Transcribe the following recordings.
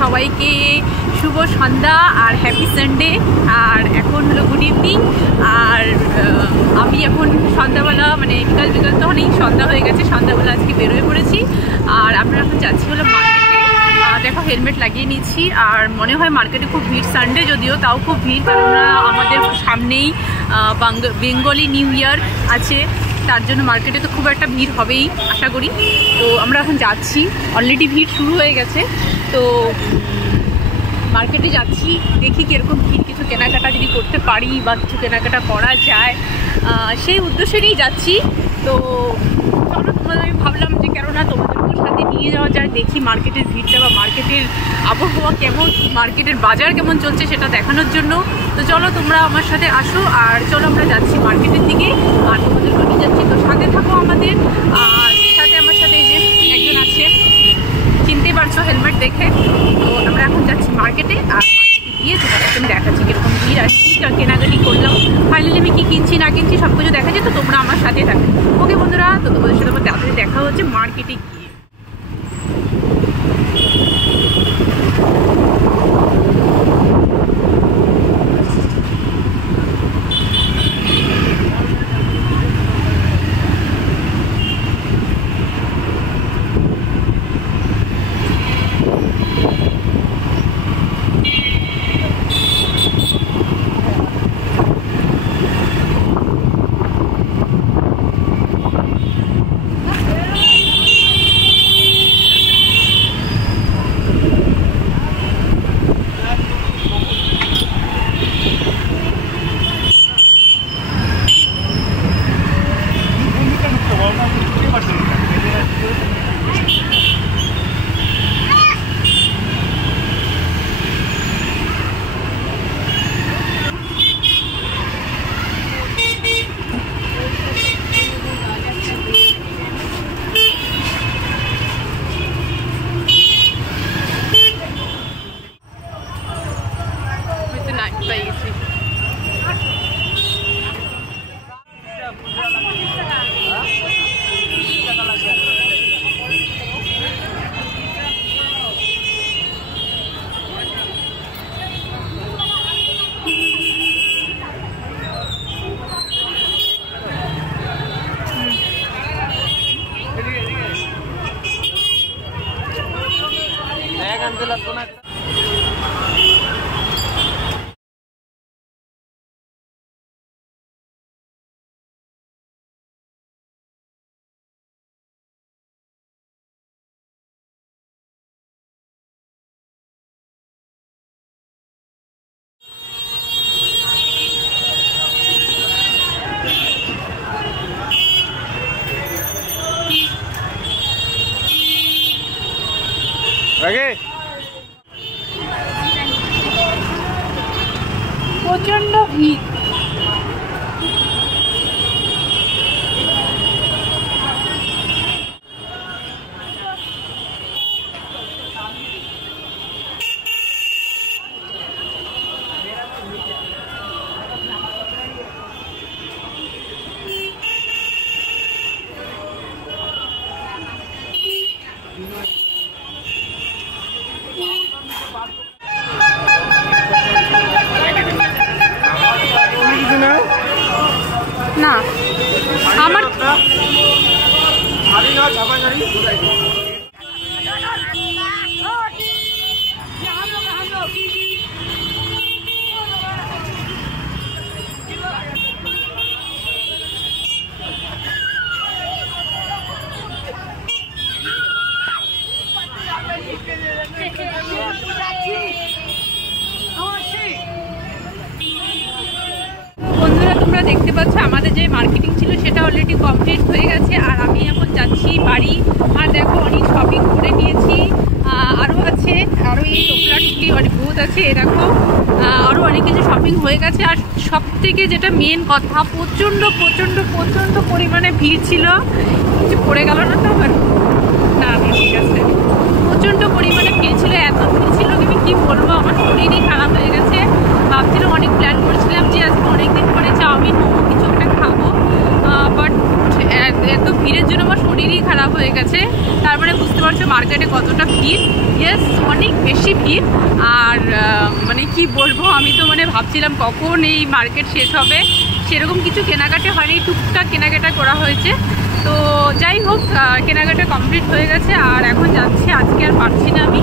সবাইকে শুভ সন্ধ্যা আর happy Sunday. আর এখন হলো গুড ইভিনিং। আর আমি এখন সন্ধ্যাবেলা মানে বিকাল বিকাল তো অনেক সন্ধ্যা হয়ে গেছে, সন্ধ্যাবেলা আজকে বেরোয় পড়েছি। আর আমরা এখন যাচ্ছি হলো মার্কেটে। দেখো হেলমেট লাগিয়ে নিচ্ছি। আর মনে হয় মার্কেটে খুব ভিড়, সানডে যদিও তাও খুব ভিড়, কেননা আমাদের সামনেই বেঙ্গলি নিউ ইয়ার আছে, তার জন্য মার্কেটে তো খুব একটা ভিড় হবেই আশা করি। তো আমরা এখন যাচ্ছি, অলরেডি ভিড় শুরু হয়ে গেছে। তো মার্কেটে যাচ্ছি, দেখি কীরকম ভিড়, কিছু কেনাকাটা যদি করতে পারি বা কিছু কেনাকাটা করা যায় সেই উদ্দেশ্যেই যাচ্ছি। তো চলো, তোমাদের আমি ভাবলাম যে কেননা তোমাদেরকেও সাথে নিয়ে যাওয়া যায়, দেখি মার্কেটের ভিড়টা বা মার্কেটের আবহাওয়া কেমন, মার্কেটের বাজার কেমন চলছে সেটা দেখানোর জন্য। তো চলো তোমরা আমার সাথে আসো, আর চলো আমরা যাচ্ছি মার্কেটের দিকে, আর তোমাদেরকেও নিয়ে যাচ্ছি। তো সাথে থাকো আমাদের। আর সাথে আমার সাথে এই যে একজন আছে, চিনতেই পারছো হেলমেট দেখে। তো আমরা এখন যাচ্ছি মার্কেটে, আর মার্কেটে গিয়ে তোমাদের আমি দেখাচ্ছি কীরকম ভিড় আর কী কেনাকাটি করলাম, ফাইনালি আমি কী কিনছি না কিনছি সব কিছু দেখাচ্ছি। তো তোমরা আমার সাথে থাকো, ওকে বন্ধুরা। তো তোমাদের সাথে আমার তাড়াতাড়ি দেখা হচ্ছে মার্কেটে গিয়ে। প্রচন্ড ভিড়। না আমার বন্ধুরা তোমরা দেখতে পাচ্ছ আমাদের যে মার্কেটিং ছিল সেটা অলরেডি কমপ্লিট হয়ে গেছে। আর আমি এখন যাচ্ছি বাড়ি। আর দেখো অনেক শপিং করে নিয়েছি, আরও আছে, আরও এই টোপলা টুকলি অনেক বহুত আছে। এ দেখো আরও অনেক কিছু শপিং হয়ে গেছে। আর সব থেকে যেটা মেন কথা, প্রচণ্ড প্রচণ্ড প্রচণ্ড পরিমাণে ভিড় ছিল। কিছু পড়ে গেল না তো আবার? না না ঠিক আছে, প্রচণ্ড পরিমাণে ভিড় ছিল, এত ভিড় ছিল আমি কী বলবো, আমার শরীরই খারাপ হয়ে গেছে। ভাবছিলাম, অনেক প্ল্যান করছিলাম যে আজকে অনেকদিন পরে চাউমিন মোমো কিছু একটা খাবো, বাট এত ভিড়ের জন্য আমার শরীরই খারাপ হয়ে গেছে। তারপরে বুঝতে পারছো মার্কেটে কতটা ভিড়। ইয়েস, অনেক বেশি ভিড়। আর মানে কি বলবো, আমি তো মানে ভাবছিলাম কখন এই মার্কেট শেষ হবে, সেরকম কিছু কেনাকাটা হয়নি, টুকটাক কেনাকাটা করা হয়েছে। তো যাই হোক, কেনাকাটা কমপ্লিট হয়ে গেছে আর এখন যাচ্ছি, আজকে আর পারছি না আমি।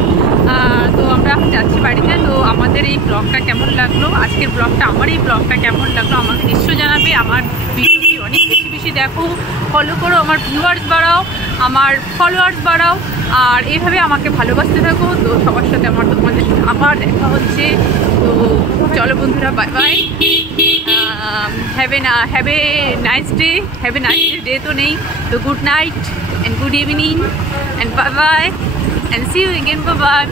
তো আমরা এখন যাচ্ছি বাড়িতে। তো আমাদের এই ব্লগটা কেমন লাগলো, আজকের ব্লগটা, আমার এই ব্লগটা কেমন লাগলো আমাকে নিশ্চয়ই জানাবে। আমার ভিডিওটি অনেক বেশি বেশি দেখো, ফলো করো, আমার ভিউয়ার্স বাড়াও, আমার ফলোয়ার্স বাড়াও, আর এইভাবে আমাকে ভালোবাসতে থাকো। তো সবার সাথে আমার তোমাদের আবার দেখা হচ্ছে। তো চলো বন্ধুরা, bye bye, have a nice day, day তো নেই, তো good night and good evening and bye bye and see you again, bye by.